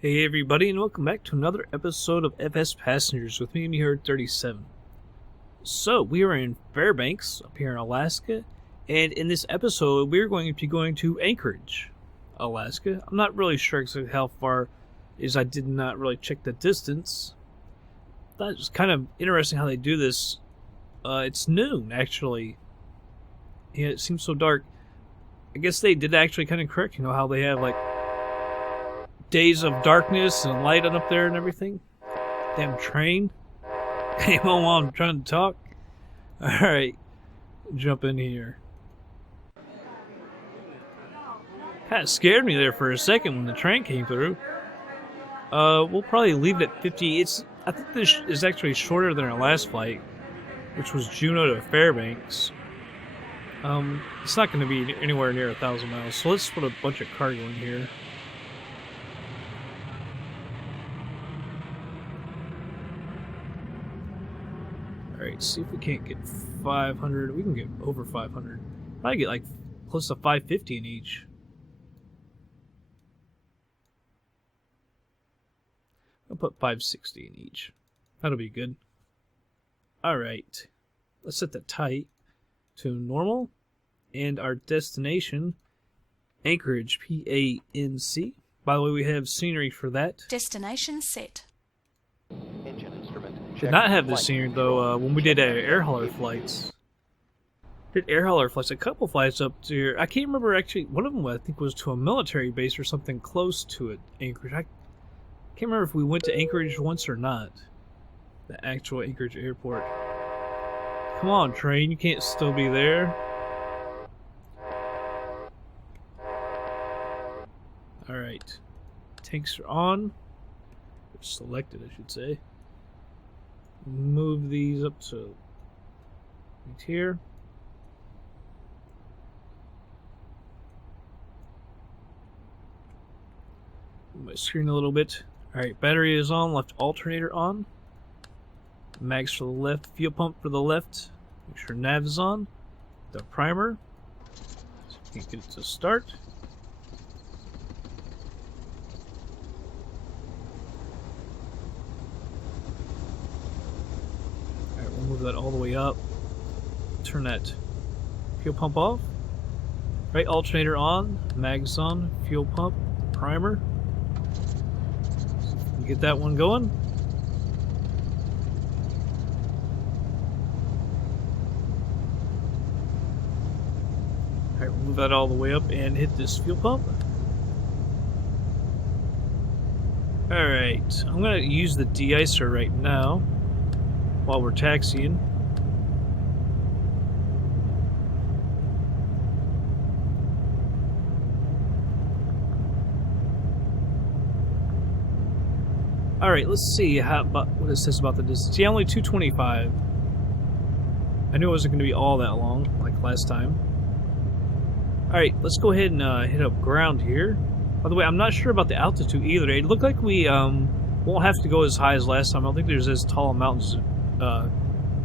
Hey everybody, and welcome back to another episode of FsPassengers with me here at 37. So, we are in Fairbanks, up here in Alaska, and in this episode we're going to be going to Anchorage, Alaska. I'm not really sure exactly how far it is. I did not really check the distance. That's kind of interesting how they do this. It's noon, actually. Yeah, it seems so dark. I guess they did actually kind of correct, how they have, like, days of darkness and light on up there and everything. Damn train. Came on while I'm trying to talk. Alright. Jump in here. That scared me there for a second when the train came through. We'll probably leave it at 50. I think this is actually shorter than our last flight, which was Juneau to Fairbanks. It's not going to be anywhere near 1,000 miles, so let's put a bunch of cargo in here. Alright, see if we can't get 500. We can get over 500. Probably get like close to 550 in each. I'll put 560 in each. That'll be good. Alright. Let's set the tight to normal. And our destination, Anchorage, PANC. By the way, we have scenery for that. Destination set. Engine instrument. Did not have this scenery though when we did air hauler flights. Did air hauler flights, a couple flights up to here. I can't remember actually. One of them I think was to a military base or something close to it. Anchorage. I can't remember if we went to Anchorage once or not. The actual Anchorage airport. Come on, train! You can't still be there. All right, tanks are on. Selected, I should say. Move these up to right here. Move my screen a little bit. Alright, battery is on, left alternator on. Mags for the left, fuel pump for the left. Make sure nav is on. The primer. So we can get it to start. Move that all the way up. Turn that fuel pump off. Right alternator on. Mags on. Fuel pump. Primer. So we get that one going. Alright, we'll move that all the way up and hit this fuel pump. Alright, I'm going to use the de-icer right now while we're taxiing. Alright, let's see what it says about the distance. Yeah, only 225. I knew it wasn't going to be all that long, like last time. Alright, let's go ahead and hit up ground here. By the way, I'm not sure about the altitude either. It looked like we won't have to go as high as last time. I don't think there's as tall mountains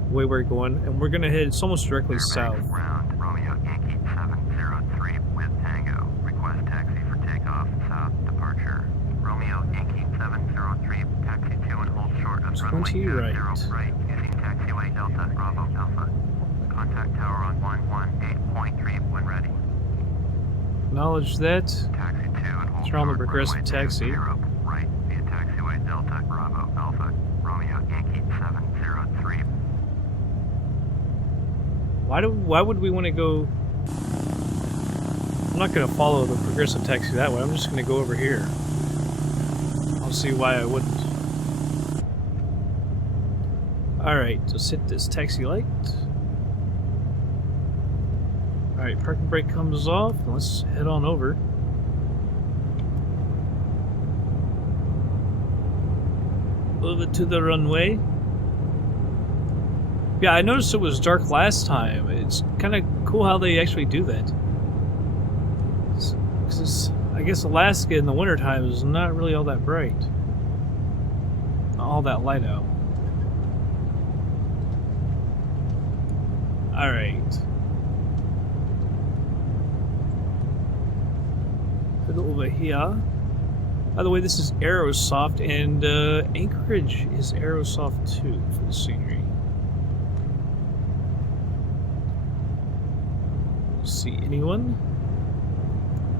way we're going, and we're gonna head. It's almost directly south. Ground, Romeo Yankee 703 with Tango. Request taxi for takeoff. South departure. Romeo Yankee 703. Taxi 2 and hold short of runway 20 right. Right. Using taxiway Delta Bravo Alpha. Contact tower on 118.3 when ready. Acknowledge that. Taxi 2 and hold Turn on the short, progressive taxi. 20, right. Via taxiway Delta Bravo Alpha. Romeo Yankee 703. Why would we want to go? I'm not going to follow the progressive taxi that way. I'm just going to go over here. I'll see why I wouldn't. Alright, let's hit this taxi light. Alright, parking brake comes off. Let's head on over. Over to the runway. Yeah, I noticed it was dark last time. It's kind of cool how they actually do that. Because I guess Alaska in the wintertime is not really all that bright. Not all that light out. Alright. Put it over here. By the way, this is Aerosoft, and Anchorage is Aerosoft too for the scenery. See anyone?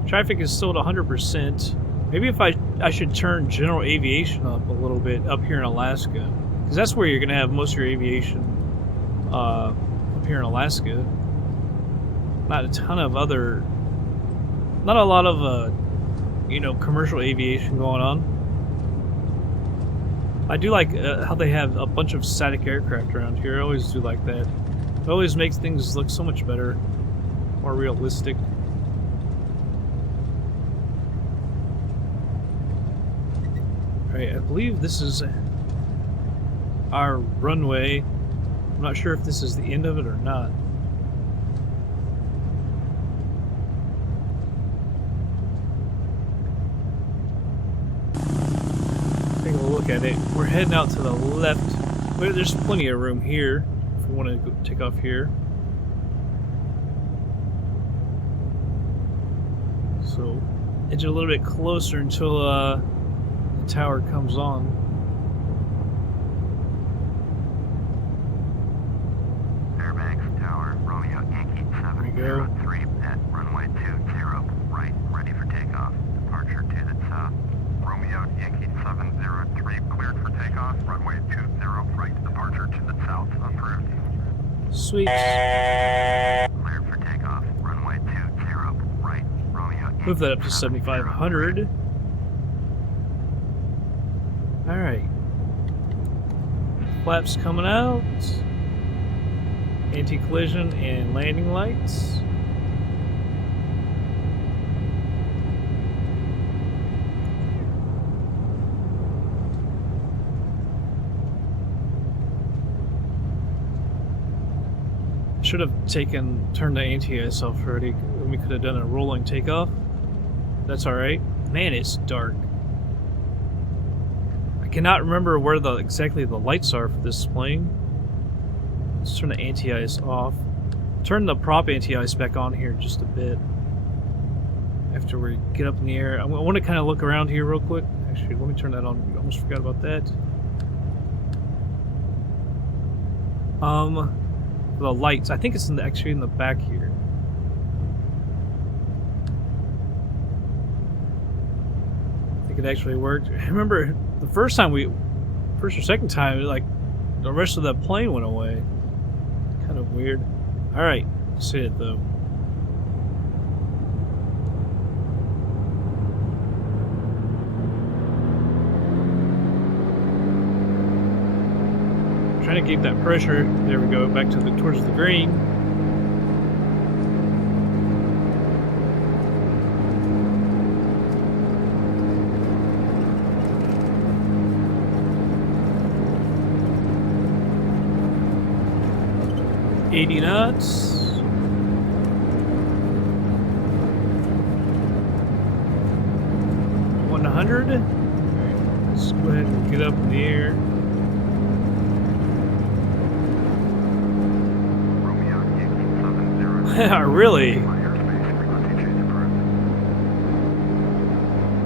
Traffic is still at 100%. Maybe if I should turn general aviation up a little bit up here in Alaska, because that's where you're going to have most of your aviation up here in Alaska. Not a ton of other, not a lot of you know, commercial aviation going on. I do like how they have a bunch of static aircraft around here. I always do like that. It always makes things look so much better, more realistic. Alright, I believe this is our runway. I'm not sure if this is the end of it or not. Take a look at it. We're heading out to the left. There's plenty of room here if we want to go take off here. So, edge it a little bit closer until the tower comes on. Fairbanks Tower, Romeo Yankee 703 at runway 20, right, ready for takeoff. Departure to the south. Romeo Yankee 703, cleared for takeoff. Runway 20, right, departure to the south, approved. Sweet. Cleared for takeoff. Runway 20, right, Romeo Yankee. Move that up to 7,500. Alright. Flaps coming out. Anti-collision and landing lights. Should have turned the anti-ice off already. We could have done a rolling takeoff. That's alright. Man, it's dark. I cannot remember where exactly the lights are for this plane. Let's turn the anti-ice off. Turn the prop anti-ice back on here just a bit. After we get up in the air. I want to kind of look around here real quick. Actually, let me turn that on. I almost forgot about that. The lights. I think it's actually in the back here. I think it actually worked. I remember the first or second time, like the rest of that plane went away. Kind of weird. All right, let's hit it though. Trying to keep that pressure. There we go. Back to towards the green. $80 knots. $100. All right, let's go ahead and get up in the air. Really?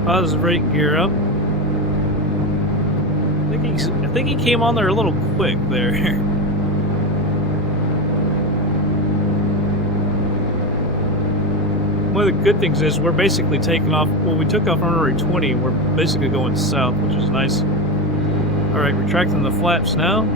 Positive rate gear up. I think he came on there a little quick there. One of the good things is we're basically taking off. Well, we took off on runway 20. We're basically going south, which is nice. All right, retracting the flaps now.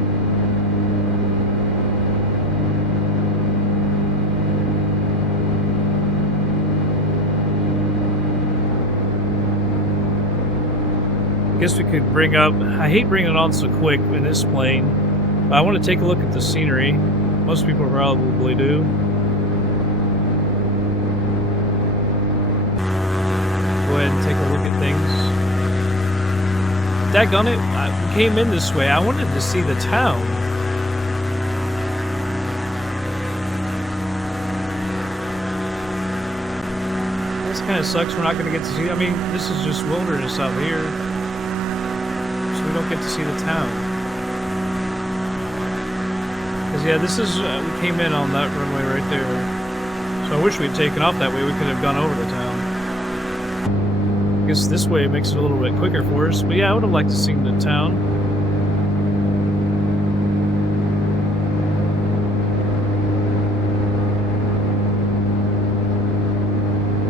Guess we could bring up. I hate bringing it on so quick in this plane, but I want to take a look at the scenery. Most people probably do. Go ahead and take a look at things. Daggone it! We came in this way. I wanted to see the town. This kind of sucks. We're not going to get to see. I mean, this is just wilderness out here. We don't get to see the town. Because yeah, this is, we came in on that runway right there. So I wish we'd taken off that way, we could have gone over the town. guess this way makes it a little bit quicker for us. But yeah, I would have liked to see the town.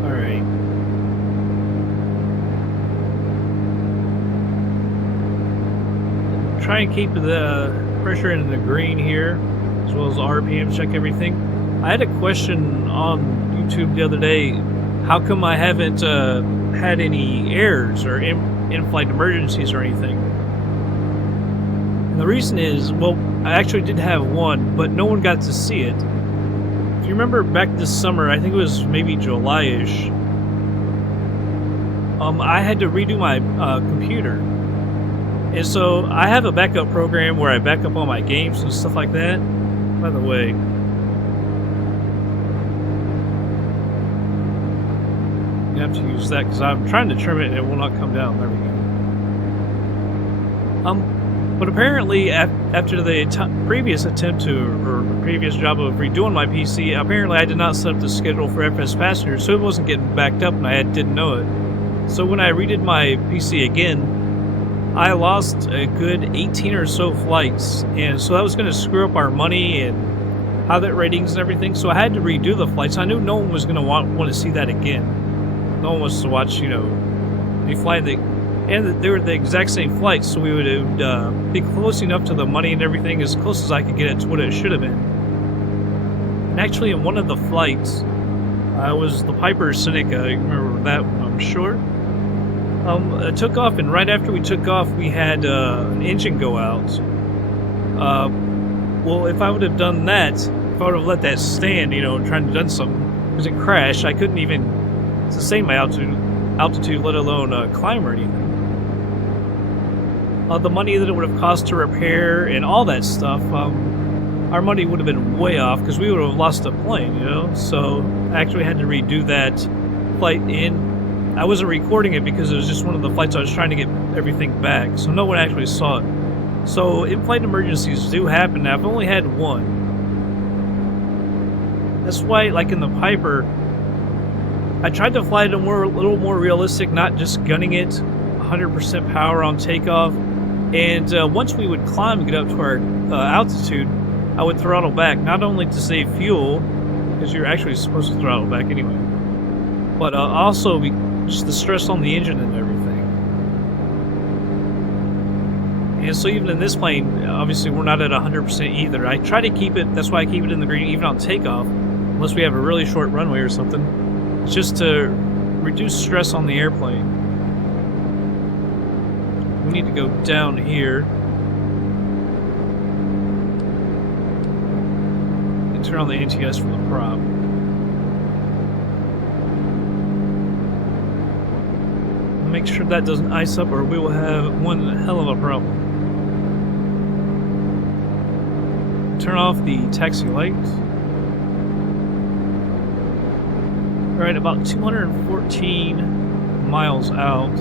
Alright. Try and keep the pressure in the green here, as well as RPM, check everything. I had a question on YouTube the other day. How come I haven't had any errors or in-flight emergencies or anything? And the reason is, well, I actually did have one, but no one got to see it. If you remember back this summer, I think it was maybe July-ish, I had to redo my computer. And so I have a backup program where I back up all my games and stuff like that. By the way, you have to use that because I'm trying to trim it and it will not come down. There we go. But apparently after the previous attempt to, or previous job of redoing my PC, apparently I did not set up the schedule for FsPassengers, so it wasn't getting backed up and I didn't know it. So when I redid my PC again, I lost a good 18 or so flights, and so that was going to screw up our money and how that ratings and everything, so I had to redo the flights. I knew no one was going to want to see that again. No one wants to watch, you know, me fly and they were the exact same flights, so we would be close enough to the money and everything, as close as I could get it to what it should have been. And actually in one of the flights, was the Piper Seneca, you remember that one, I'm sure? Took off, and right after we took off, we had an engine go out. Well, if I would have done that, if I would have let that stand, you know, and tried to done something, because it crashed, I couldn't even sustain my altitude, let alone climb or anything. The money that it would have cost to repair and all that stuff, our money would have been way off because we would have lost a plane, you know. So I actually had to redo that flight in. I wasn't recording it because it was just one of the flights I was trying to get everything back, so no one actually saw it. So in-flight emergencies do happen. I've only had one. That's why, like in the Piper, I tried to fly it a little more realistic, not just gunning it 100% power on takeoff. And once we would climb and get up to our altitude, I would throttle back, not only to save fuel, because you're actually supposed to throttle back anyway, but also just the stress on the engine and everything. And so even in this plane, obviously we're not at 100% either. I try to keep it, that's why I keep it in the green even on takeoff, unless we have a really short runway or something. It's just to reduce stress on the airplane. We need to go down here and turn on the ATS for the prop. Make sure that doesn't ice up or we will have one hell of a problem. Turn off the taxi lights. Alright, about 214 miles out.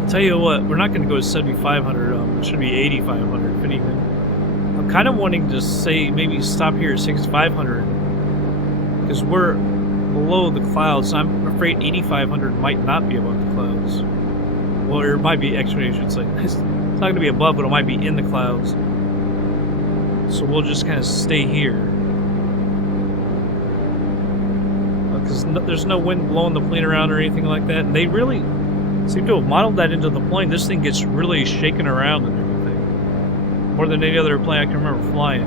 I'll tell you what, we're not going to go to 7,500, it should be 8,500 if anything. I'm kind of wanting to say maybe stop here at 6,500 because we're below the clouds. I'm afraid 8,500 might not be above the clouds. Well, it might be, actually I should say, it's not going to be above, but it might be in the clouds. So we'll just kind of stay here. Because there's no wind blowing the plane around or anything like that. And they really seem to have modeled that into the plane. This thing gets really shaken around and everything. More than any other plane I can remember flying.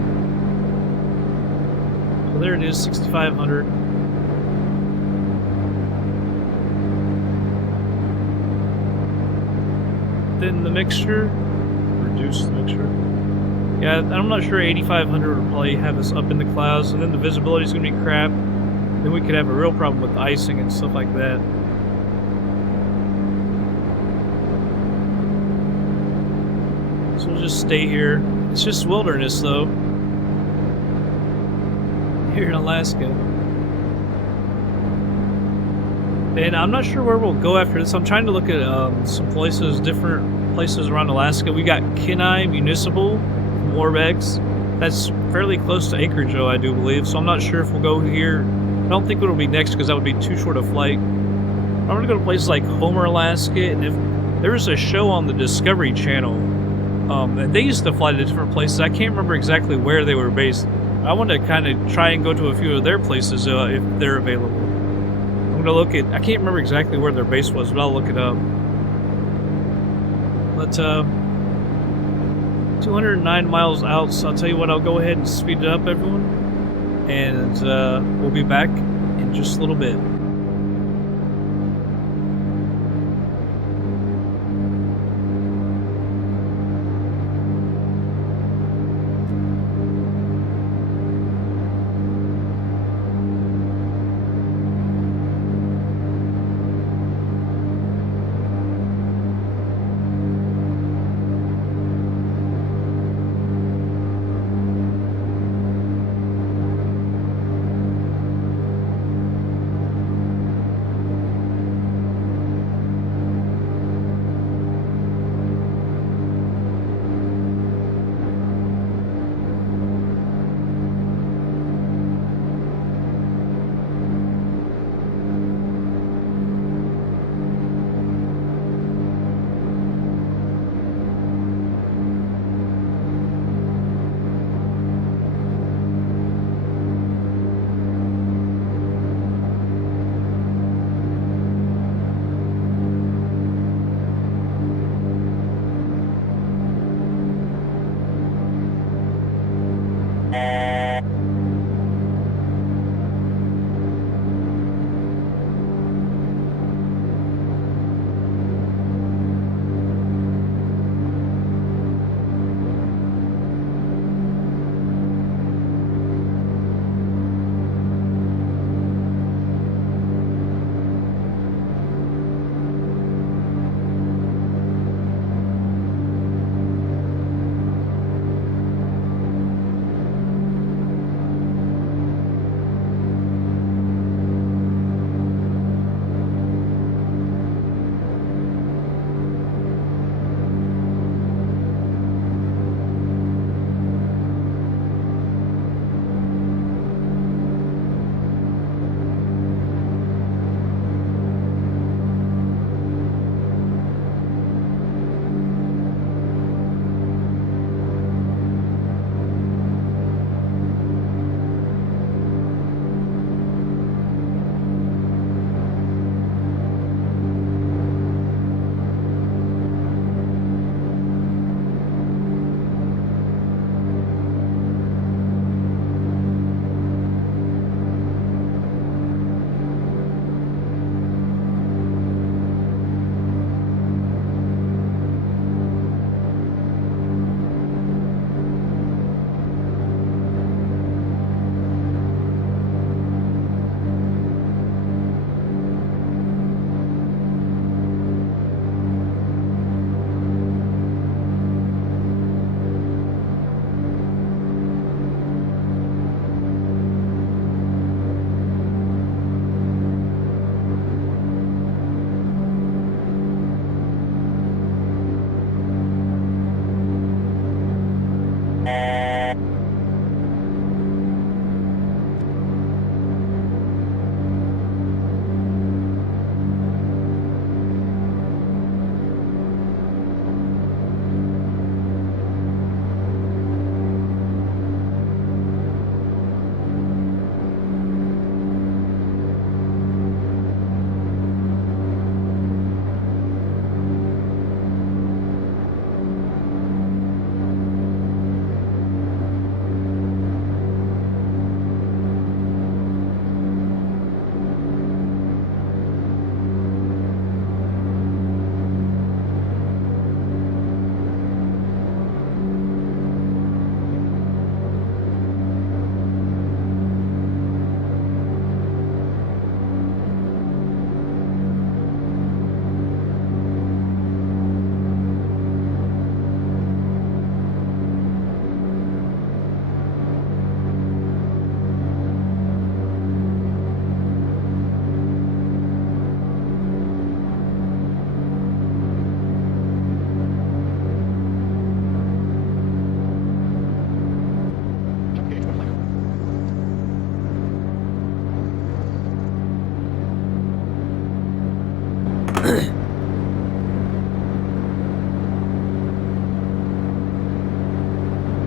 So there it is, 6,500. Then the mixture, reduce the mixture. Yeah, I'm not sure 8,500 would probably have us up in the clouds, and then the visibility is going to be crap. Then we could have a real problem with icing and stuff like that. So we'll just stay here. It's just wilderness though, here in Alaska. And I'm not sure where we'll go after this. I'm trying to look at some places, different places around Alaska. We got Kenai Municipal, Fairbanks. That's fairly close to Anchorage, I do believe. So I'm not sure if we'll go here don't think it'll be next because that would be too short a flight. I'm gonna go to places like Homer, Alaska, and if there's a show on the Discovery Channel, and they used to fly to different places. I can't remember exactly where they were based. I want to kind of try and go to a few of their places if they're available. I'm gonna look at. I can't remember exactly where their base was, but I'll look it up. But 209 miles out, so I'll tell you what. I'll go ahead and speed it up, everyone, and we'll be back in just a little bit.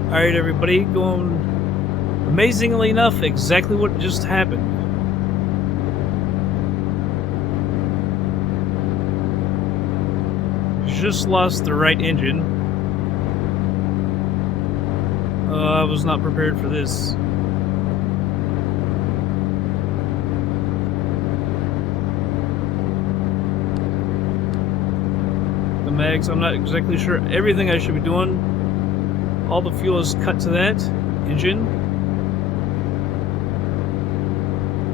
Alright, everybody, going amazingly enough, exactly what just happened. Just lost the right engine. I was not prepared for this. The mags, I'm not exactly sure everything I should be doing. All the fuel is cut to that engine.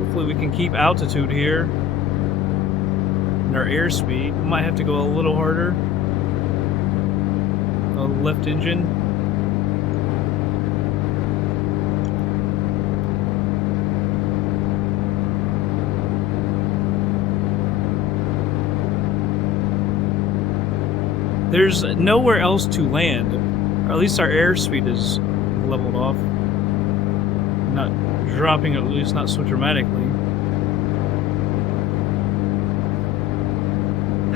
Hopefully we can keep altitude here. And our airspeed. We might have to go a little harder. Left engine. There's nowhere else to land, or at least our airspeed is leveled off. Not dropping, at least not so dramatically.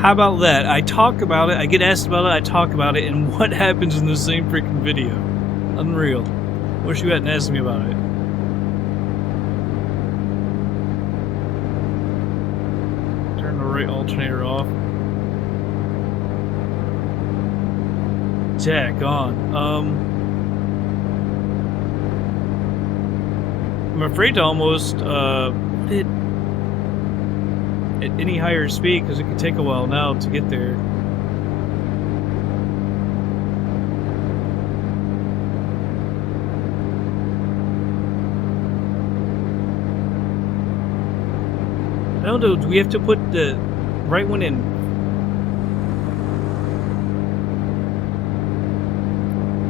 How about that? I talk about it, I get asked about it, I talk about it, and what happens in the same freaking video? Unreal. Wish you hadn't asked me about it. Turn the right alternator off. Jack on. I'm afraid to almost put it at any higher speed because it could take a while now to get there. I don't know, do we have to put the right one in?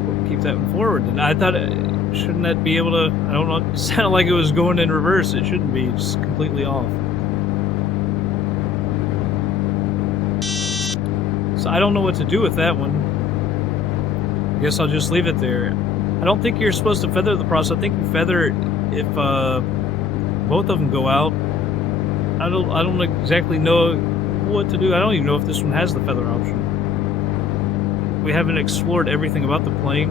We'll keep that one forward. And I thought, shouldn't that be able to, I don't know, it sounded like it was going in reverse. It shouldn't be, it's completely off. So I don't know what to do with that one. I guess I'll just leave it there. I don't think you're supposed to feather the process. I think you feather it if both of them go out. I don't exactly know what to do. I don't even know if this one has the feather option. We haven't explored everything about the plane.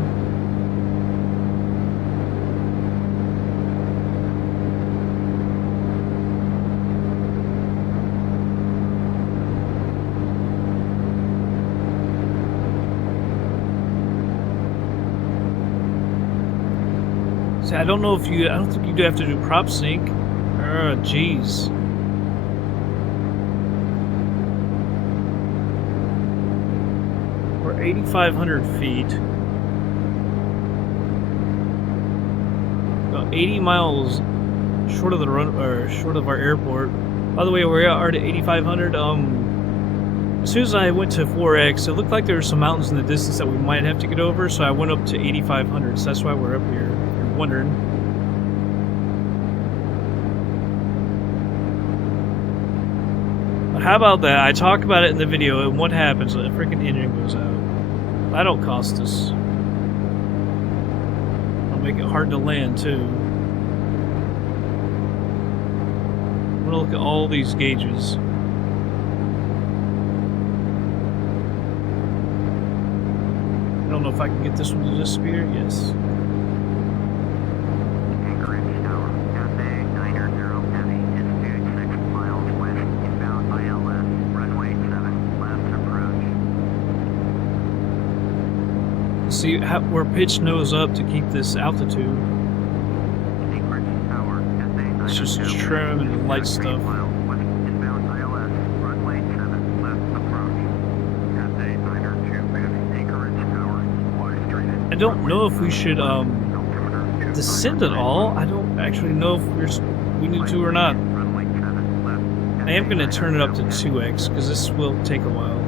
I don't know if you, I don't think you do have to do prop sync. Oh, jeez. We're 8,500 feet. About 80 miles short of the run, or short of our airport. By the way, we are at 8,500. As soon as I went to 4X, it looked like there were some mountains in the distance that we might have to get over, so I went up to 8,500. So that's why we're up here. Wondering. But how about that? I talk about it in the video, and what happens? The freaking engine goes out. That'll cost us. It'll make it hard to land too. I'm gonna look at all these gauges. I don't know if I can get this one to disappear. Yes. See how we're pitched nose up to keep this altitude. It's just trim and light stuff. I don't know if we should descend at all. I don't actually know if we need to or not. I am going to turn it up to 2x because this will take a while.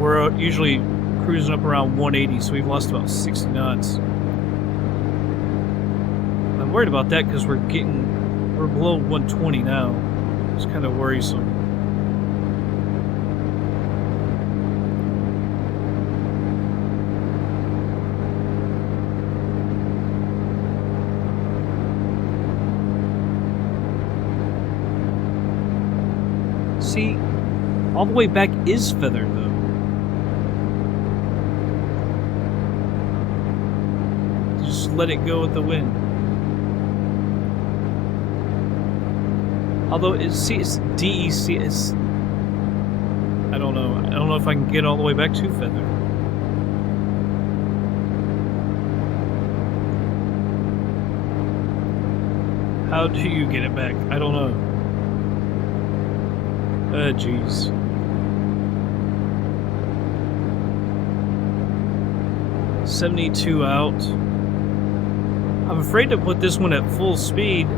We're usually cruising up around 180, so we've lost about 60 knots. I'm worried about that because we're below 120 now. It's kind of worrisome. See, all the way back is feather, though. Just let it go with the wind. Although, it's DEC, it's... I don't know. I don't know if I can get all the way back to feather. How do you get it back? I don't know. Jeez. $72 out. I'm afraid to put this one at full speed,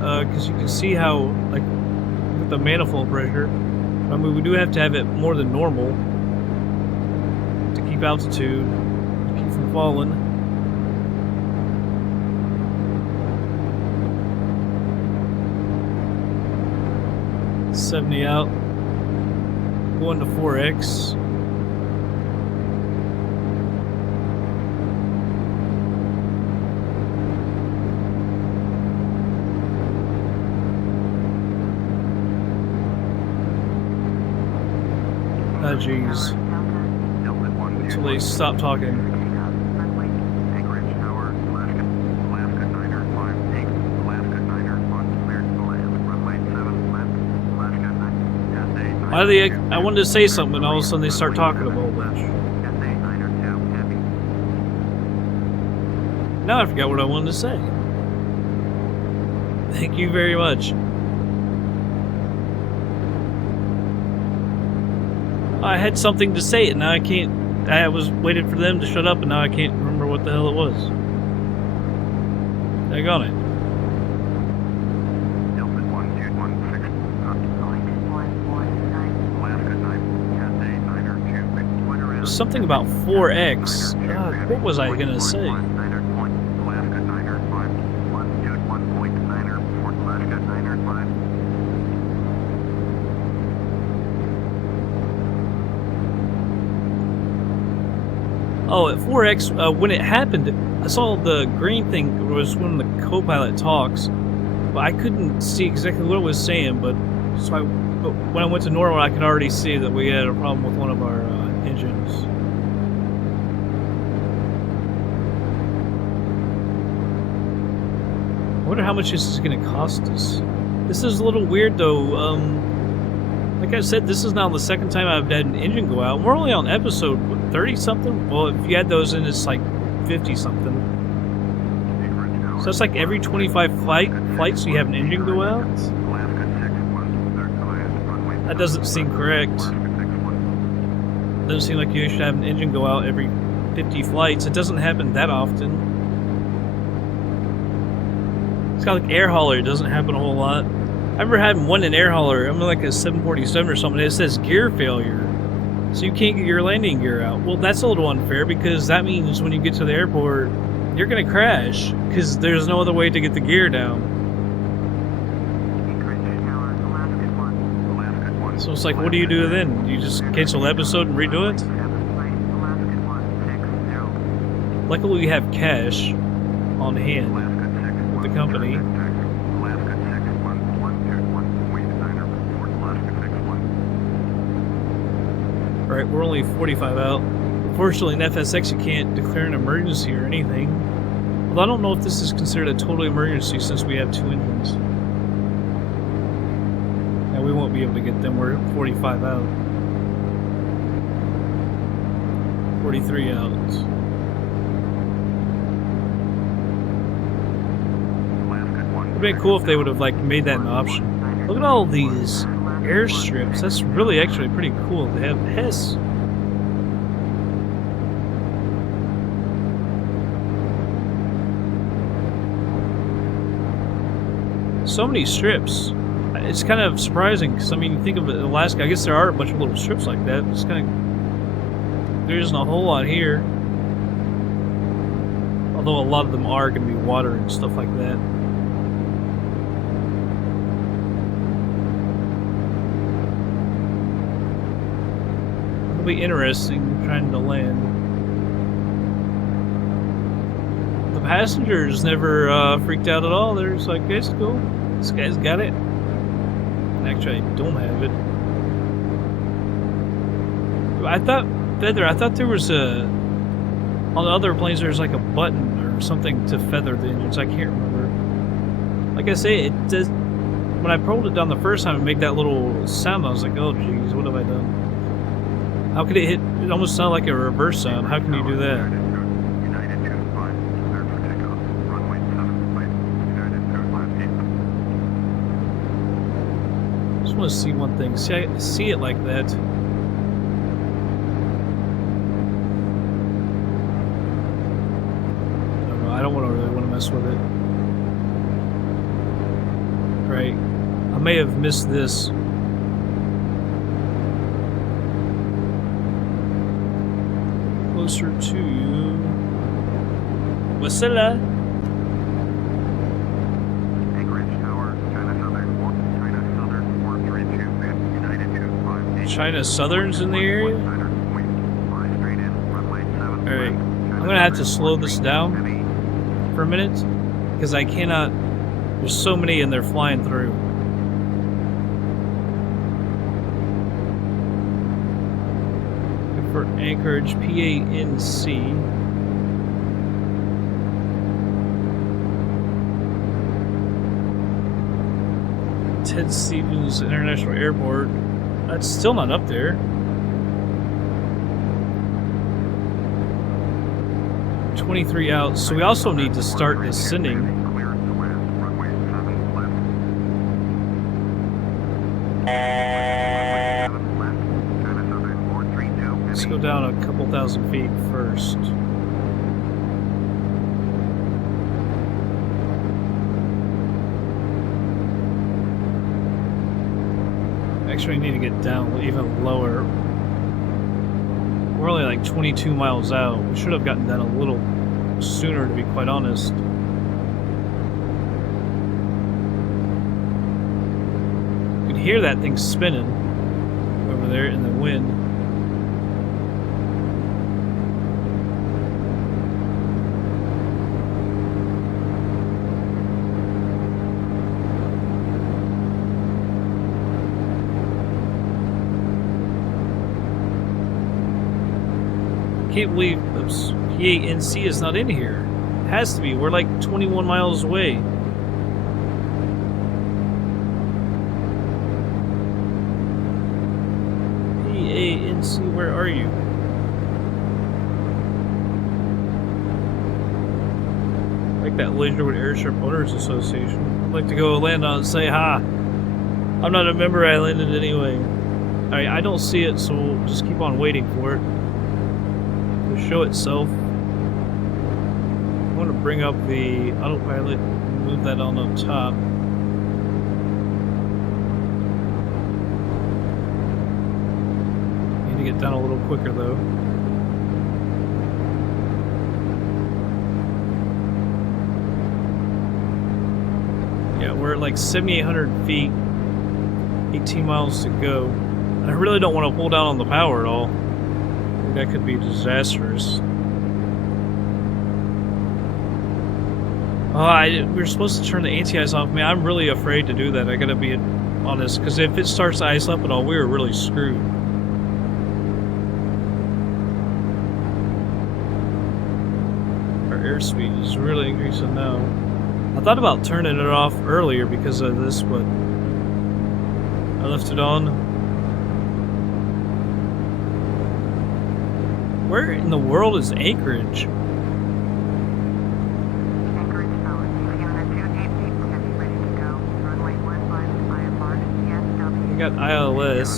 because you can see how, like, with the manifold pressure, I mean, we do have to have it more than normal to keep altitude, to keep from falling. $70 out. Going to 4X. Oh, jeez. Until they stop talking. Anchorage Tower, Alaska, Niner, 5, take, Alaska, Niner, 1, cleared to land, runway 7, left, Alaska, 9, Why do they? I wanted to say something, and all of a sudden they start talking a whole bunch. Now I forgot what I wanted to say. Thank you very much. I had something to say, and now I can't. I was waiting for them to shut up, and now I can't remember what the hell it was. Dang on it. There's something about 4X. God, what was I gonna say? Oh, at 4X, when it happened, I saw the green thing was when the co-pilot talks, but I couldn't see exactly what it was saying, but when I went to normal, I could already see that we had a problem with one of our engines. I wonder how much this is going to cost us. This is a little weird, though. Like I said, this is now the second time I've had an engine go out. We're only on episode 30-something? Well, if you add those in, it's like 50-something. So it's like every 25 flights you have an engine go out? That doesn't seem correct. Doesn't seem like you should have an engine go out every 50 flights. It doesn't happen that often. It's got like air hauler. It doesn't happen a whole lot. I remember having one in air hauler. I'm like a 747 or something. It says gear failure. So you can't get your landing gear out. Well, that's a little unfair because that means when you get to the airport, you're going to crash because there's no other way to get the gear down. So it's like, what do you do then? You just cancel the episode and redo it? Luckily, we have cash on hand with the company. Alright, we're only 45 out. Unfortunately, in FSX, you can't declare an emergency or anything. Although I don't know if this is considered a total emergency since we have two engines. And we won't be able to get them. We're 45 out. 43 out. It would have been cool if they would have like made that an option. Look at all these airstrips. That's really actually pretty cool. They have Hess. So many strips. It's kind of surprising because I mean, you think of Alaska. I guess there are a bunch of little strips like that. It's kind of there isn't a whole lot here. Although a lot of them are going to be water and stuff like that. It'll be interesting trying to land. The passengers never freaked out at all. They're just like, it's cool. This guy's got it. Actually, I don't have it. I thought feather. I thought there was a on the other planes. There's like a button or something to feather the engines. I can't remember. Like I say, it does. When I pulled it down the first time, it made that little sound. I was like, "Oh, geez, what have I done?" How could it hit? It almost sounded like a reverse sound. How can you do that? United 25, cleared for takeoff. Runway 7, right. United 258. I just want to see one thing. See it like that. I don't really want to mess with it. Right. I may have missed this. Closer to Wasilla. Anchorage Tower, China Southern 432, United 258. China Southern's in the area? Alright. I'm gonna have to slow this down for a minute because I cannot. There's so many and they're flying through. Good for Anchorage, PANC. Ted Stevens International Airport. That's still not up there. 23 out, so we also need to start ascending. Let's go down a couple thousand feet first. Actually, we need to get down even lower. We're only like 22 miles out. We should have gotten down a little sooner, to be quite honest. You can hear that thing spinning over there in the wind. Can't believe PANC is not in here. Has to be. We're like 21 miles away. PANC, where are you? Like that Leisurewood Airship Owners Association. I'd like to go land on and say, ha! I'm not a member, I landed anyway. Alright, I don't see it, so we'll just keep on waiting for it. Show itself. I want to bring up the autopilot and move that on up top. Need to get down a little quicker though. Yeah, we're at like 7,800 feet, 18 miles to go. And I really don't want to pull down on the power at all. That could be disastrous. We're supposed to turn the anti-ice off. Man, I'm really afraid to do that. I gotta be honest, because if it starts to ice up and all, we're really screwed. Our airspeed is really increasing now. I thought about turning it off earlier because of this, but I left it on. Where in the world is Anchorage? Anchorage Tower, Unit 288, ready to go. Runway 15, IFR, EZDok. We got ILS.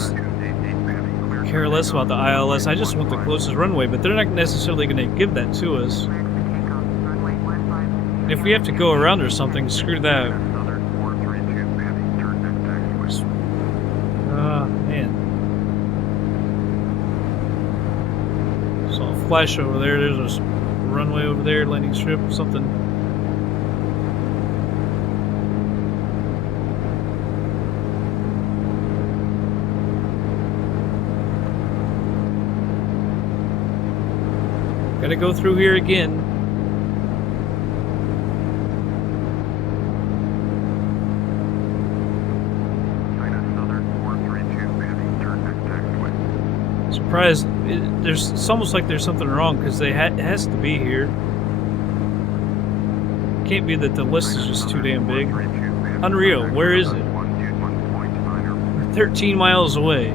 Care less about the ILS. I just want the closest runway, but they're not necessarily going to give that to us. If we have to go around or something, screw that. Man. Saw a flash over there. There's a runway over there, landing strip, something. Gotta go through here again. Surprised. It's almost like there's something wrong because it has to be here. Can't be that the list is just too damn big. Unreal. Where is it? 13 miles away.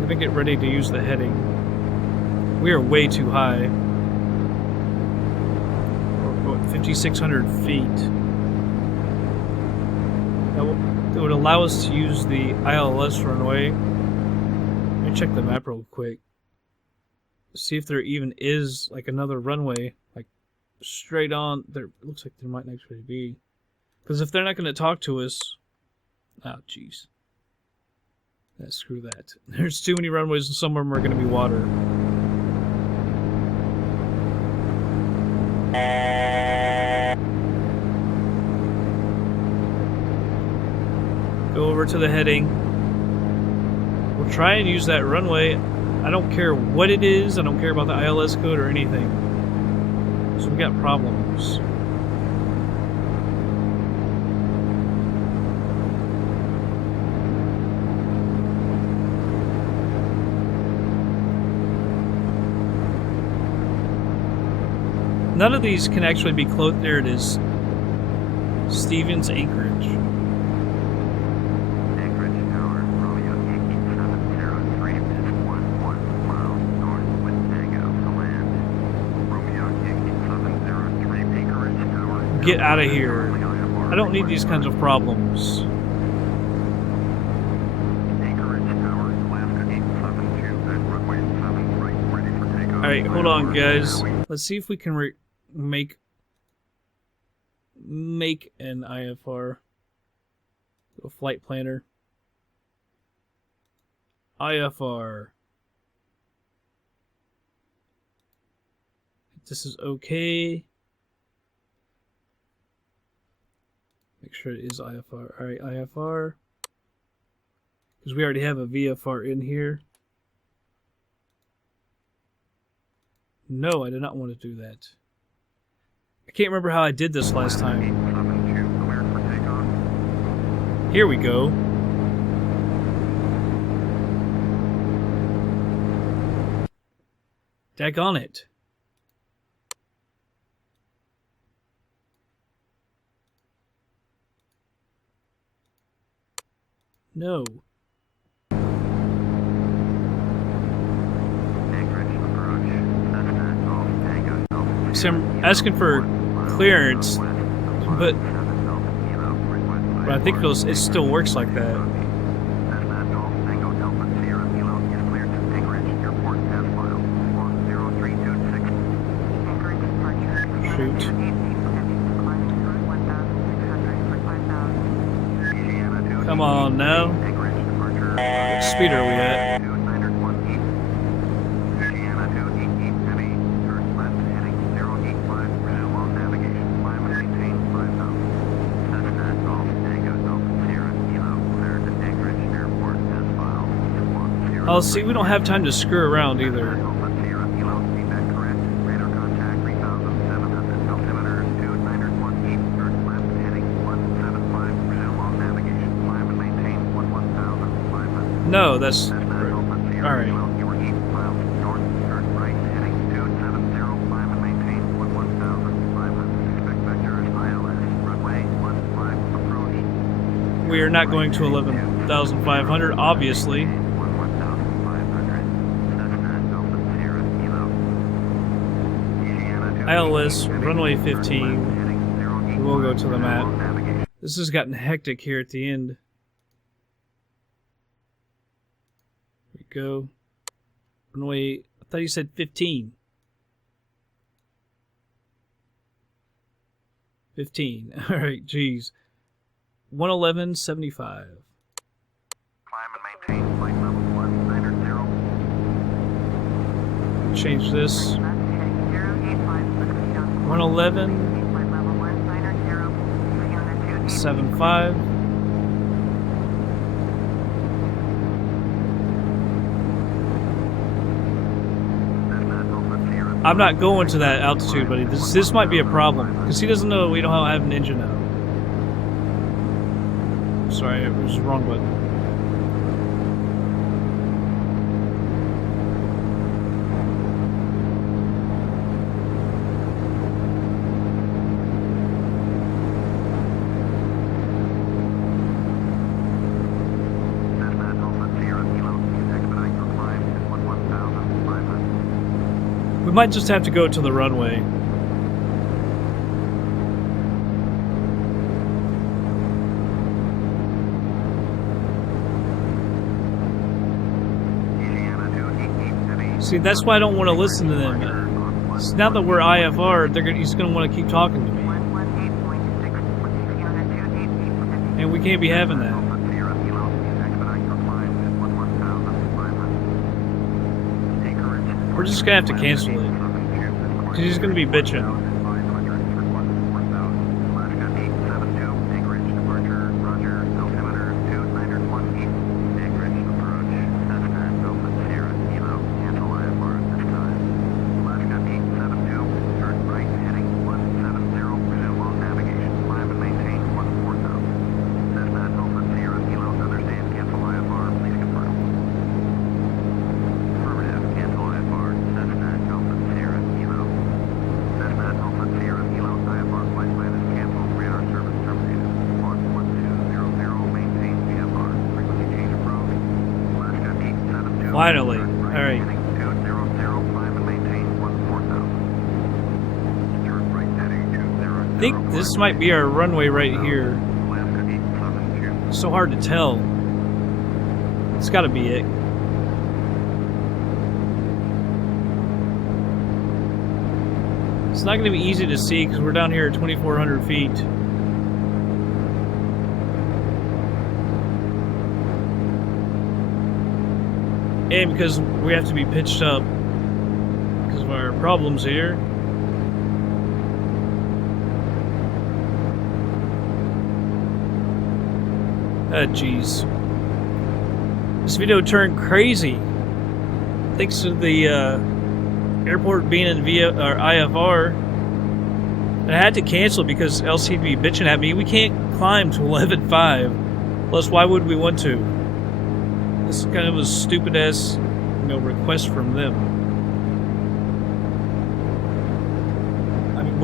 Let me get ready to use the heading. We are way too high. We're 5,600 feet. It would allow us to use the ILS runway. Let me check the map real quick. See if there even is like another runway, like straight on. There it looks like there might actually be. Because if they're not going to talk to us, oh jeez. Screw that. There's too many runways, and some of them are going to be water. Go over to the heading. We'll try and use that runway. I don't care what it is. I don't care about the ILS code or anything. So we got problems. None of these can actually be close. There it is. Stevens, Anchorage. Anchorage Tower, Romeo Yankee 703 is 1 mile north with Tango to land. Romeo Yankee 703, Anchorage Tower. Get out of here. I don't need these kinds of problems. Anchorage Tower, Alaska 872 at runway 7 right, ready for takeoff. Alright, hold on guys. Let's see if we can make an IFR. A flight planner. IFR. This is okay. Make sure it is IFR. Alright, IFR. Because we already have a VFR in here. No, I did not want to do that. I can't remember how I did this last time. 872 cleared for takeoff. Here we go. Daggone it. No. So I'm asking for clearance, but I think it still works like that. Shoot. Come on now. What speed are we at? Oh, see, we don't have time to screw around either. No, that's... Alright. We are not going to 11,500, obviously. ILS, runway 15. We'll go to the map. This has gotten hectic here at the end. Here we go. Runway, I thought you said 15. 15. Alright, geez. 111.75. Climb and maintain flight level 190. Change this. 111.75. I'm not going to that altitude, buddy. This might be a problem because he doesn't know we don't have an engine now. Sorry, it was the wrong button. We might just have to go to the runway. See, that's why I don't want to listen to them. Now that we're IFR, he's going to want to keep talking to me. And we can't be having that. We're just going to have to cancel it. Because he's going to be bitching. Finally. Alright. I think this might be our runway right here. It's so hard to tell. It's gotta be it. It's not gonna be easy to see because we're down here at 2,400 feet. And because we have to be pitched up because of our problems here. Jeez. This video turned crazy. Thanks to the airport being in IFR. And I had to cancel because else he'd be bitching at me. We can't climb to 11.5. Plus, why would we want to? This is kind of a stupid ass, request from them. I mean,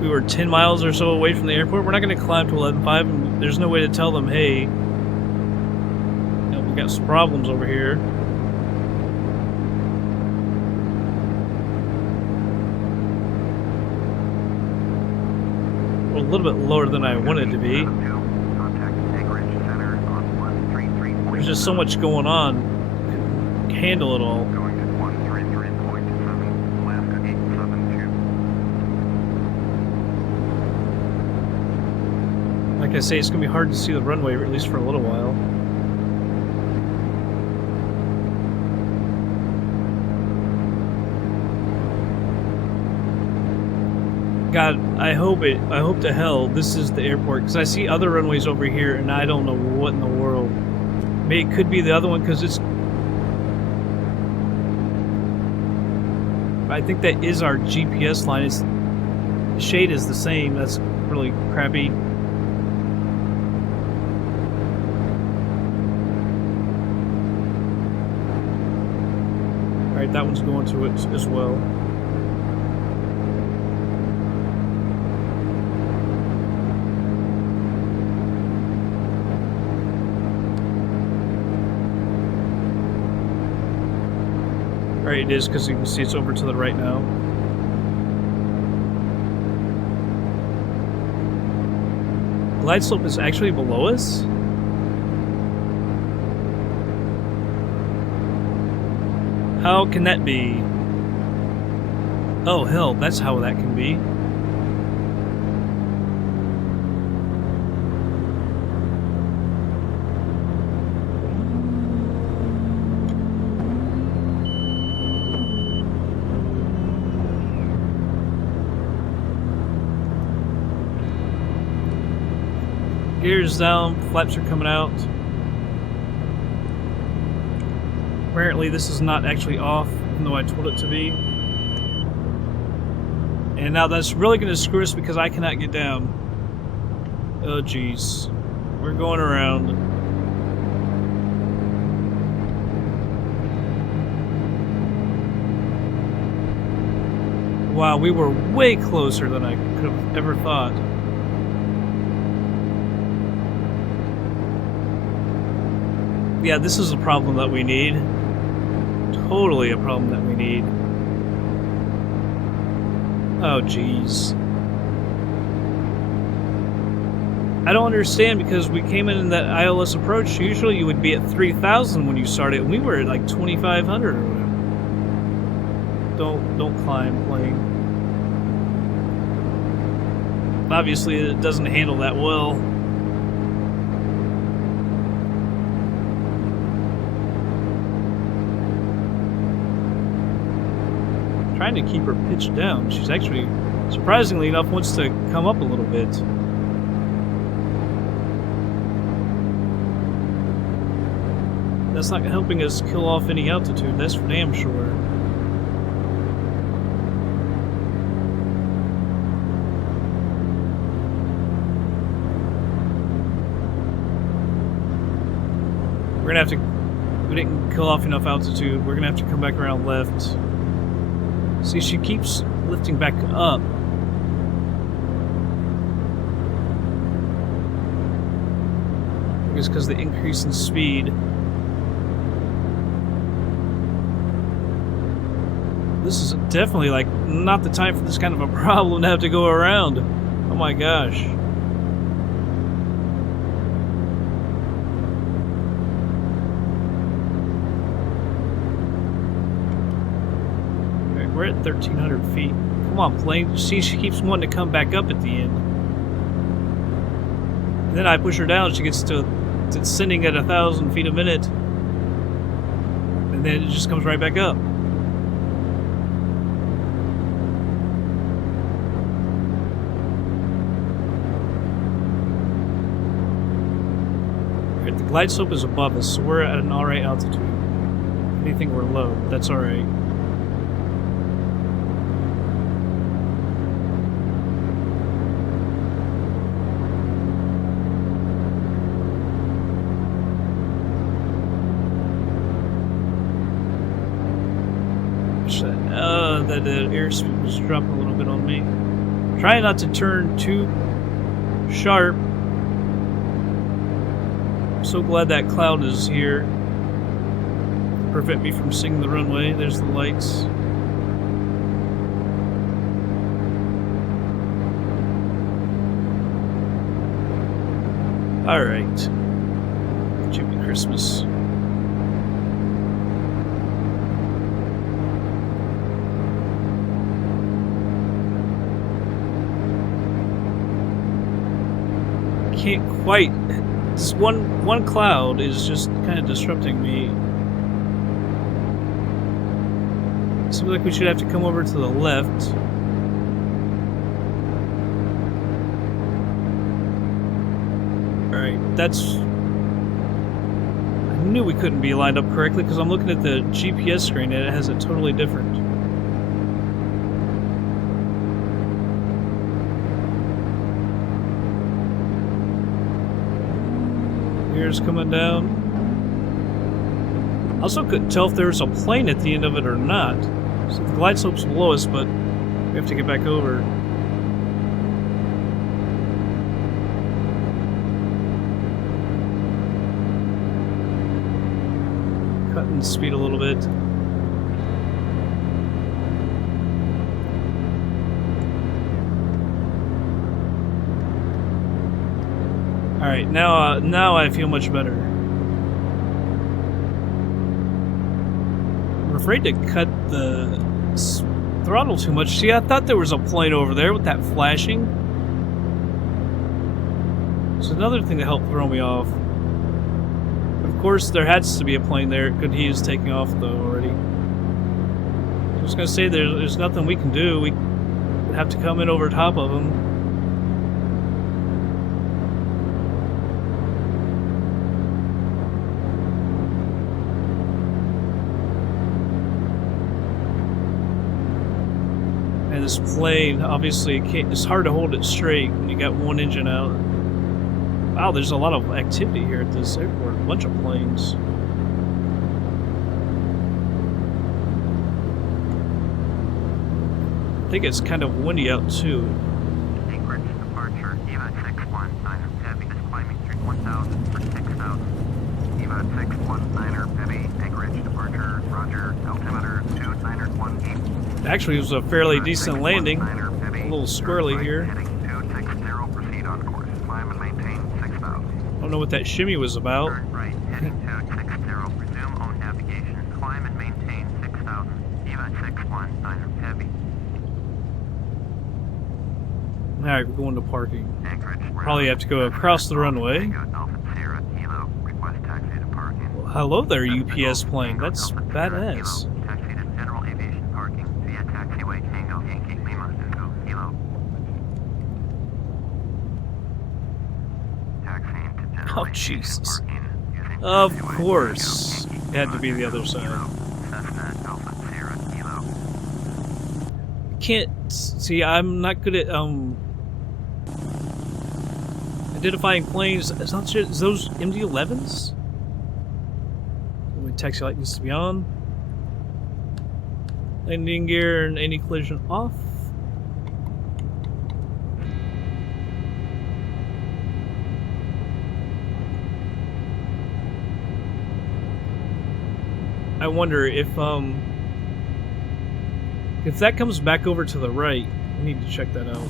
we were 10 miles or so away from the airport. We're not going to climb to 11.5, and there's no way to tell them, hey, we got some problems over here. We're a little bit lower than I wanted to be. There's just so much going on. Can't handle it all. Like I say, it's going to be hard to see the runway, at least for a little while. God, I hope to hell this is the airport, because I see other runways over here, and I don't know what in the world. Maybe it could be the other one, because it's... I think that is our GPS line. The shade is the same. That's really crappy. Alright, that one's going to it as well. Alright, it is, because you can see it's over to the right now. The glide slope is actually below us? How can that be? Oh, hell, that's how that can be. Gears down, flaps are coming out. Apparently this is not actually off, even though I told it to be. And now that's really going to screw us because I cannot get down. Oh, jeez. We're going around. Wow, we were way closer than I could have ever thought. Yeah, this is a problem that we need. Totally a problem that we need. Oh, jeez. I don't understand because we came in that ILS approach. Usually you would be at 3,000 when you started, and we were at like 2,500 or whatever. Don't climb, plane. Obviously, it doesn't handle that well. Trying to keep her pitched down. She's actually, surprisingly enough, wants to come up a little bit. That's not helping us kill off any altitude, that's for damn sure. We're gonna have to, we didn't kill off enough altitude, we're gonna have to come back around left. See, she keeps lifting back up. I guess because of the increase in speed. This is definitely, like, not the time for this kind of a problem to have to go around. Oh my gosh. We're at 1,300 feet. Come on, plane. See, she keeps wanting to come back up at the end. And then I push her down, she gets to sending at 1,000 feet a minute. And then it just comes right back up. Alright, the glide slope is above us, so we're at an alright altitude. If anything, we're low. That's alright. That airspeed was dropping a little bit on me. Trying not to turn too sharp. I'm so glad that cloud is here. Prevent me from seeing the runway. There's the lights. Alright. Jimmy Christmas. Can't quite. This one cloud is just kind of disrupting me. Seems like we should have to come over to the left. Alright, that's... I knew we couldn't be lined up correctly because I'm looking at the GPS screen and it has it totally different. Here's coming down. Also couldn't tell if there was a plane at the end of it or not. So the glide slope's below us, but we have to get back over. Cutting speed a little bit. Alright, now I feel much better. I'm afraid to cut the throttle too much. See, I thought there was a plane over there with that flashing. It's another thing that helped throw me off. Of course, there has to be a plane there. Good, he is taking off, though, already. I was going to say, there's nothing we can do. We have to come in over top of him. this plane, obviously, it's hard to hold it straight when you got one engine out. Wow, there's a lot of activity here at this airport. A bunch of planes. I think it's kind of windy out too. Anchorage departure, EVA 619er Heavy is climbing through 1000 for 6000. EVA 619er Heavy, Anchorage departure, roger, altimeter 2918. Actually, it was a fairly decent landing. A little squirrely here. Heading 260, proceed on course. Climb and maintain 6000. Don't know what that shimmy was about. Turn right, heading 260, resume on navigation. Climb and maintain 6000. EVA 619er Heavy. Alright, we're going to parking. Anchorage, Probably have to go across the runway. Alpha Sierra Kilo, request taxi to parking. Well, hello there, UPS plane. That's badass. Taxi to general aviation parking via taxiway Tango Yankee Lima Echo Kilo. Taxiing to general Oh, aviation Jesus. parking using Of taxiway course. Tango It had to be the other side. Cessna Alpha Sierra Kilo. Can't see, I'm not good at identifying planes. It's not sure, is those MD-11s? The taxi light needs to be on. Landing gear and anti-collision off. I wonder if that comes back over to the right, we need to check that out.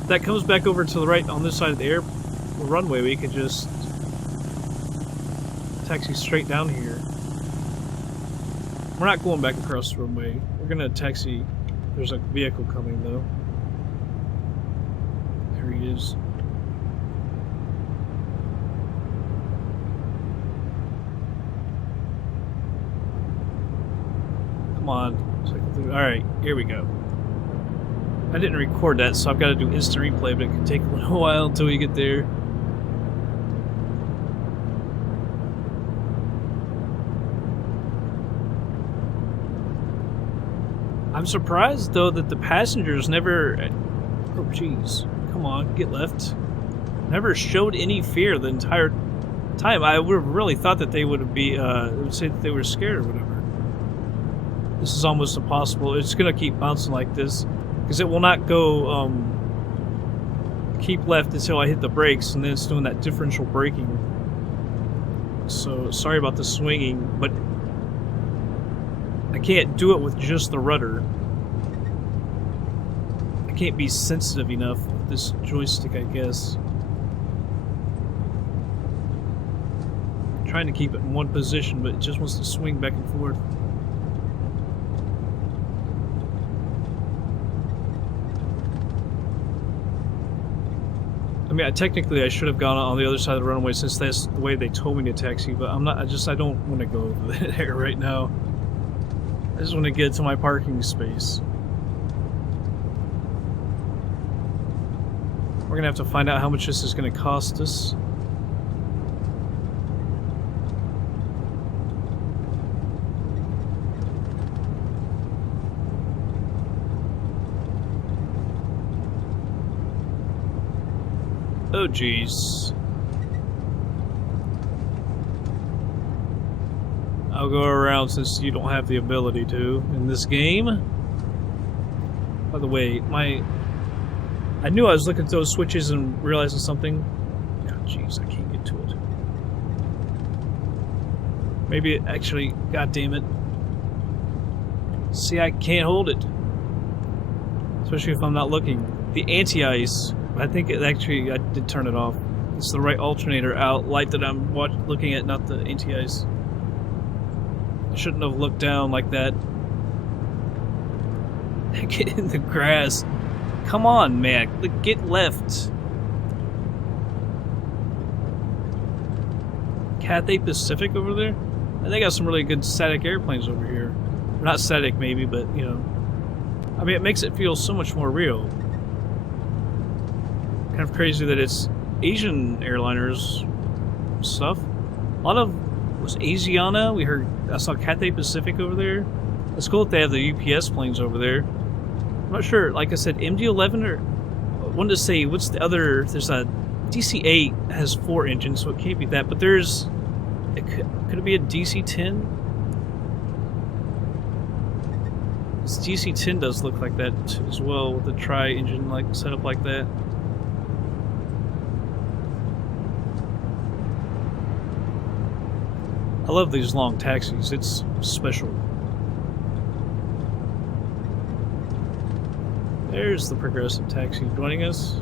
If that comes back over to the right on this side of the runway, we could just taxi straight down here. We're not going back across the runway. We're gonna taxi. There's a vehicle coming though. There he is. Come on. Alright, here we go. I didn't record that, so I've got to do instant replay, but it could take a little while until we get there. I'm surprised, though, that the passengers never... Oh, jeez. Come on, get left. Never showed any fear the entire time. I would have really thought that they would be, would say that they were scared or whatever. This is almost impossible. It's going to keep bouncing like this. Because it will not go, keep left until I hit the brakes, and then it's doing that differential braking. So, sorry about the swinging, but I can't do it with just the rudder. I can't be sensitive enough with this joystick, I guess. I'm trying to keep it in one position, but it just wants to swing back and forth. I mean, technically I should have gone on the other side of the runway since that's the way they told me to taxi, but I'm not, I don't want to go over there right now. I just want to get to my parking space. We're going to have to find out how much this is going to cost us. Oh, jeez. I'll go around since you don't have the ability to in this game. By the way, I knew I was looking at those switches and realizing something. Oh, jeez, I can't get to it. Maybe it actually, god damn it. See, I can't hold it. Especially if I'm not looking. The anti-ice. I think it actually, I did turn it off. It's the right alternator out light that I'm looking at, not the anti-ice. I shouldn't have looked down like that. Get in the grass. Come on, man. Get left. Cathay Pacific over there? And they got some really good static airplanes over here. Not static, maybe, but, you know. I mean, it makes it feel so much more real. Kind of crazy that it's Asian airliners stuff. A lot of was Asiana. I saw Cathay Pacific over there. It's cool that they have the UPS planes over there. I'm not sure, like I said, MD-11 or... I wanted to say, what's the other... There's a... DC-8 has 4 engines, so it can't be that, but there's... Could it be a DC-10? This DC-10 does look like that as well, with a tri-engine like setup like that. I love these long taxis, it's special. There's the Progressive Taxi joining us.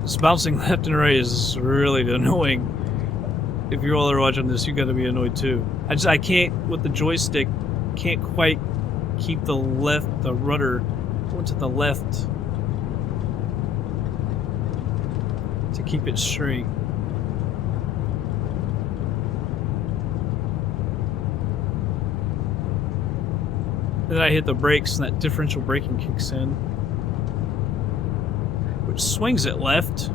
This bouncing left and right is really annoying. If you all are watching this, you gotta be annoyed too. I can't, with the joystick, can't quite keep the rudder going to the left to keep it straight. Then I hit the brakes and that differential braking kicks in, which swings it left.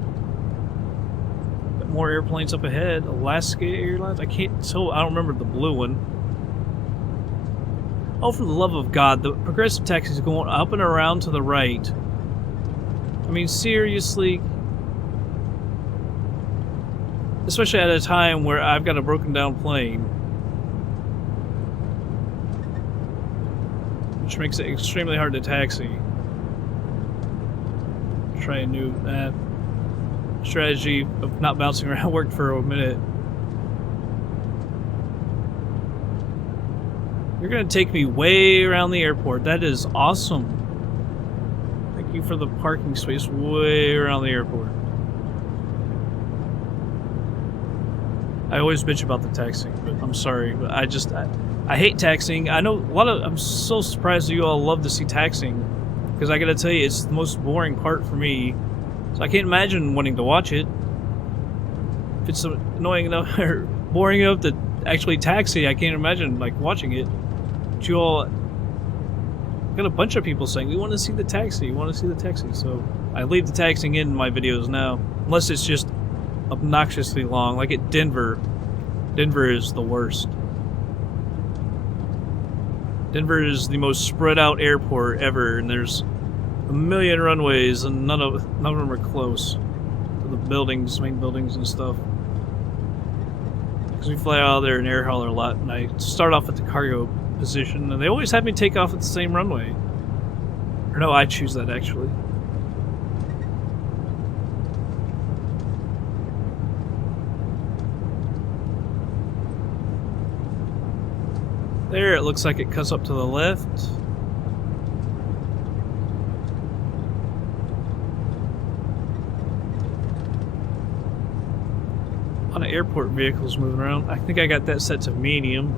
Got more airplanes up ahead. Alaska Airlines. I can't tell. I don't remember the blue one. Oh, for the love of God! The Progressive Taxi is going up and around to the right. I mean, seriously. Especially at a time where I've got a broken down plane. Which makes it extremely hard to taxi. Try a new strategy of not bouncing around worked for a minute. You're gonna take me way around the airport. That is awesome. Thank you for the parking space way around the airport. I always bitch about the taxiing, but I'm sorry, but I hate taxiing. I know I'm so surprised that you all love to see taxiing, because I gotta tell you, it's the most boring part for me. So I can't imagine wanting to watch it. If it's annoying enough or boring enough to actually taxi, I can't imagine like watching it. But you all got a bunch of people saying we want to see the taxi, so I leave the taxiing in my videos now, unless it's just obnoxiously long, like at Denver. Denver is the worst. Denver is the most spread out airport ever, and there's a million runways, and none of them are close to the buildings, main buildings and stuff. Because we fly out of there in air hauler a lot, and I start off at the cargo position, and they always have me take off at the same runway. Or no, I choose that actually. There, it looks like it cuts up to the left. A lot of airport vehicles moving around. I think I got that set to medium.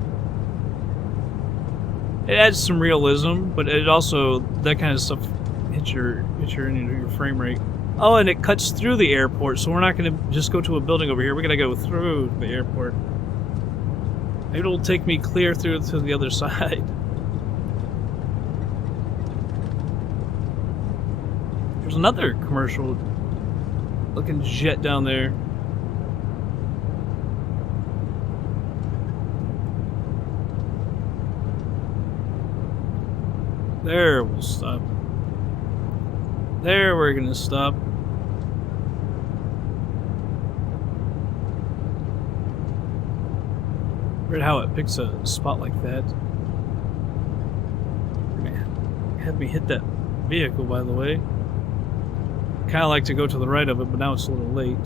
It adds some realism, but it also, that kind of stuff hits your frame rate. Oh, and it cuts through the airport, so we're not going to just go to a building over here. We're going to go through the airport. Maybe it'll take me clear through to the other side. There's another commercial looking jet down there. There, we'll stop. There, we're gonna stop. Weird how it picks a spot like that. Had me hit that vehicle, by the way. Kind of like to go to the right of it, but now it's a little late.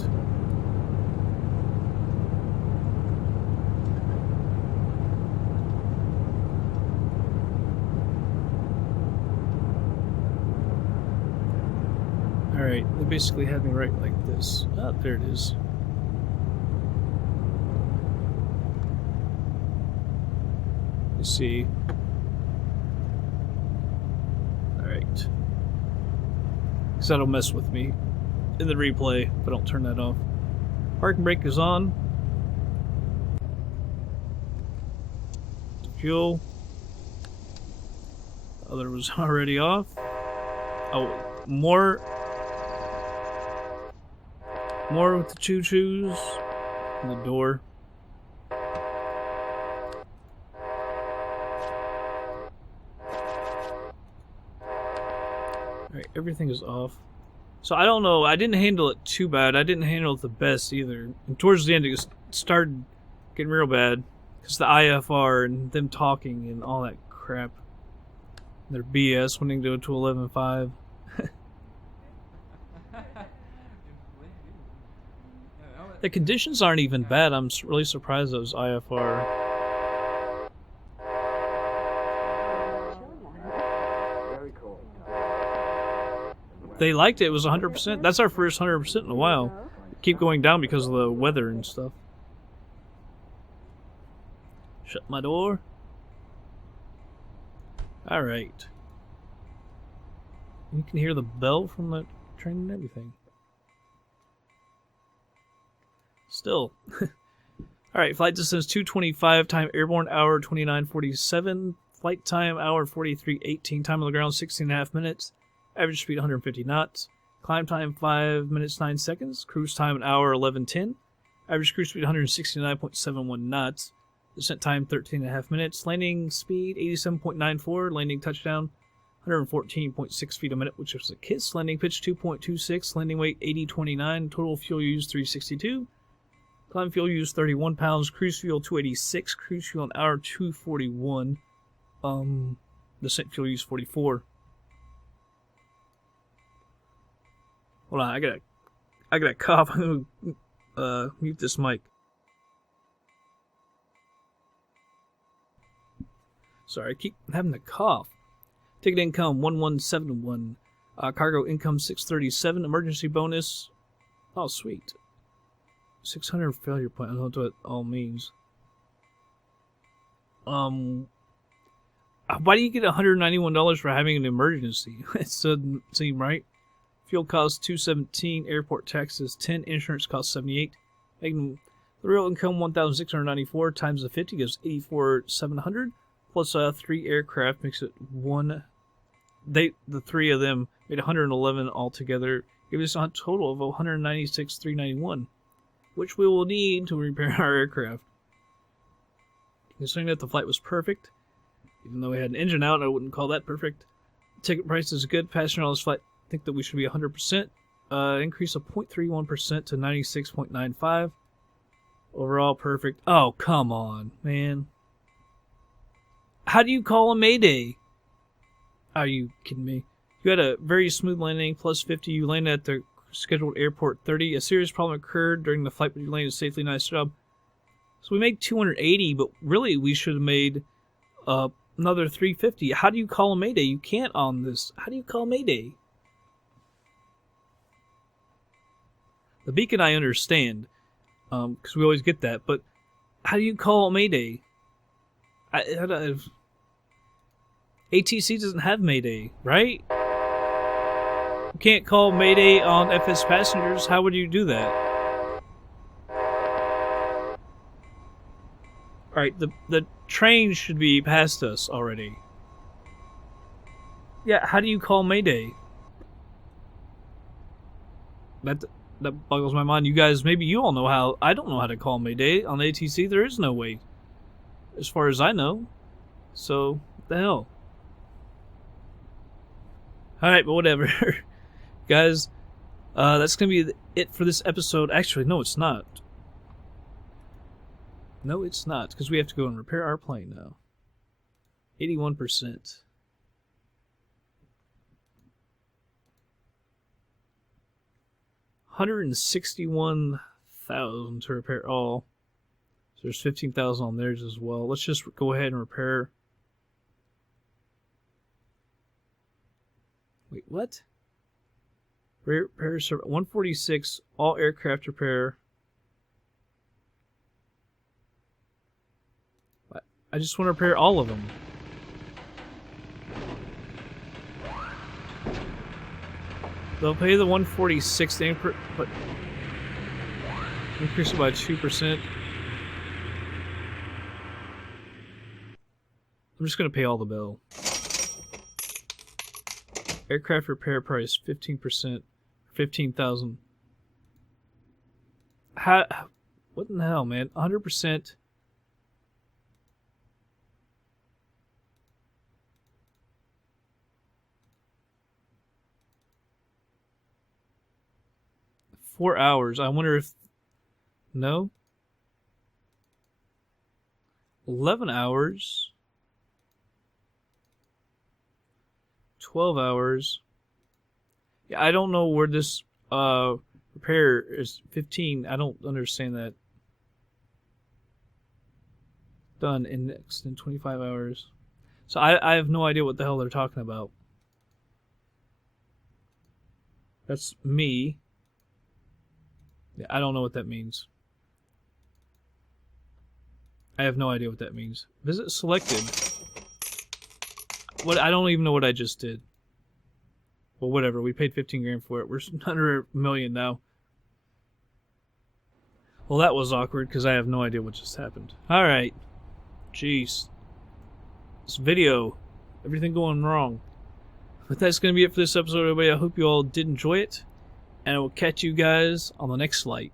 Alright, they basically had me right like this. Ah, there it is. See. Alright. Because that'll mess with me in the replay if I don't turn that off. Parking brake is on. Fuel. Other was already off. Oh, more with the choo-choos. And the door. everything is off. So I don't know. I didn't handle it too bad. I didn't handle it the best either. And towards the end, it just started getting real bad because the IFR and them talking and all that crap. Their BS when they go to 11.5. The conditions aren't even bad. I'm really surprised those IFR. They liked it. It was 100%. That's our first 100% in a while. Keep going down because of the weather and stuff. Shut my door. Alright. You can hear the bell from the train and everything. Still. Alright, flight distance 225, time airborne hour 29:47, flight time hour 43:18, time on the ground 16.5 minutes, average speed 150 knots, climb time 5 minutes 9 seconds, cruise time an hour 11:10, average cruise speed 169.71 knots, descent time 13.5 minutes, landing speed 87.94, landing touchdown 114.6 feet a minute, which was a kiss, landing pitch 2.26, landing weight 80.29, total fuel used 362, climb fuel used 31 pounds, cruise fuel 286, cruise fuel an hour 241, descent fuel used 44. Hold on, I got a cough. I'm gonna mute this mic. Sorry, I keep having the cough. Ticket income 1171, cargo income 637, emergency bonus. Oh, sweet. 600 failure point. I don't know what that all means. Why do you get $191 for having an emergency? It doesn't seem right. Fuel costs $217, airport taxes 10, insurance costs 78. Making the real income 1,694 times the 50 gives 84,700. Plus 3 aircraft makes it one. The 3 of them made 111 altogether, giving us a total of 196,391, which we will need to repair our aircraft. Considering that the flight was perfect, even though we had an engine out, I wouldn't call that perfect. Ticket price is good. Passenger on this flight think that we should be 100%. Increase of 0.31% to 96.95. Overall perfect. Oh, come on, man. How do you call a mayday? Are you kidding me? You had a very smooth landing, plus 50. You landed at the scheduled airport 30. A serious problem occurred during the flight, but you landed safely. Nice job. So we made 280, but really we should have made another 350. How do you call a mayday? You can't on this. How do you call mayday? The beacon I understand, because we always get that, but how do you call a mayday? ATC doesn't have mayday, right? You can't call mayday on FsPassengers. How would you do that? Alright, the train should be past us already. Yeah, how do you call mayday? That boggles my mind. You guys, maybe you all know how. I don't know how to call mayday on ATC. There is no way, as far as I know. So, what the hell? Alright, but whatever. Guys, that's going to be it for this episode. Actually, no, it's not. No, it's not, because we have to go and repair our plane now. 81%. $161,000 to repair all. So there's 15,000 on theirs as well. Let's just go ahead and repair. Wait, what? Repair 146, all aircraft repair. I just want to repair all of them. They'll pay the 146, but increase it by 2%. I'm just going to pay all the bill. Aircraft repair price 15%, 15,000. How? What in the hell, man? 100%. 4 hours. I wonder if... No? 11 hours. 12 hours. Yeah, I don't know where this repair is. 15. I don't understand that. Done in next in 25 hours. So I have no idea what the hell they're talking about. That's me. Yeah, I don't know what that means. I have no idea what that means. Visit selected. What? I don't even know what I just did. Well, whatever. We paid 15 grand for it. We're under $1 million now. Well, that was awkward because I have no idea what just happened. All right. Jeez. This video. Everything going wrong. But that's going to be it for this episode, everybody. I hope you all did enjoy it. And I will catch you guys on the next flight.